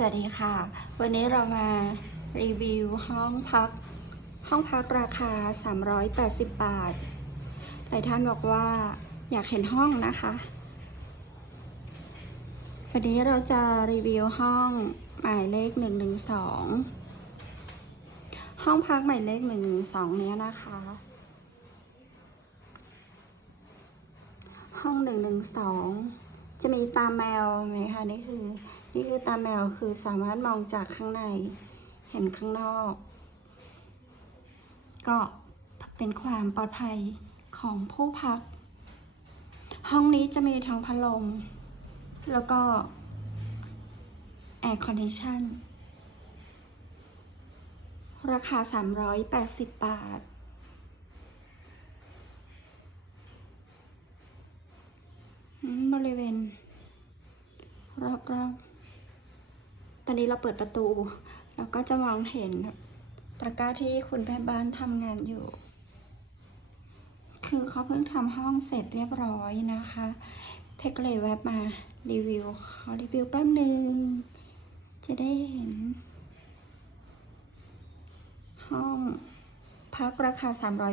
สวัสดีค่ะวันนี้เรามารีวิวห้องพักราคา380 บาทหลายท่านบอกว่าอยากเห็นห้องนะคะวันนี้เราจะรีวิวห้องหมายเลข112ห้องพักหมายเลข112เนี้ยนะคะห้อง112จะมีตาแมวไหมคะนี่คือตาแมวคือสามารถมองจากข้างในเห็นข้างนอกก็เป็นความปลอดภัยของผู้พักห้องนี้จะมีทั้งพัดลมแล้วก็แอร์คอนดิชันราคา380 บาทบริเวณรอบๆตอนนี้เราเปิดประตูแล้วก็จะมองเห็นตะกร้าที่คุณแม่บ้านทำงานอยู่คือเขาเพิ่งทำห้องเสร็จเรียบร้อยนะคะเพกเลยแวบมารีวิวขอรีวิวแป๊บนึงจะได้เห็นห้องพักราคา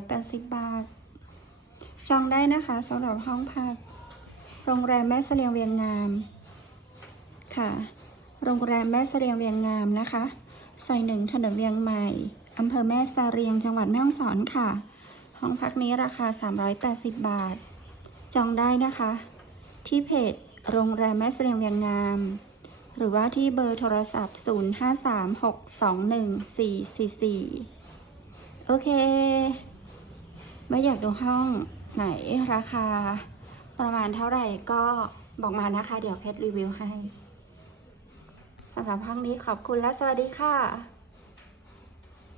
380 บาทจองได้นะคะสำหรับห้องพักโรงแรมแม่เสลียงเวียงงามค่ะโรงแรมแม่เสลียงเวียงงามนะคะซอย1ถนนเวียงใหม่อำเภอแม่สาเรียงจังหวัดแม่ฮ่องสอนค่ะห้องพักนี้ราคา380 บาทจองได้นะคะที่เพจโรงแรมแม่เสลียงเวียงงามหรือว่าที่เบอร์โทรศัพท์0536214444โอเคไม่อยากดูห้องไหนราคาประมาณเท่าไหร่ก็บอกมานะคะเดี๋ยวเพจรีวิวให้สำหรับห้องนี้ขอบคุณและสวัสดีค่ะ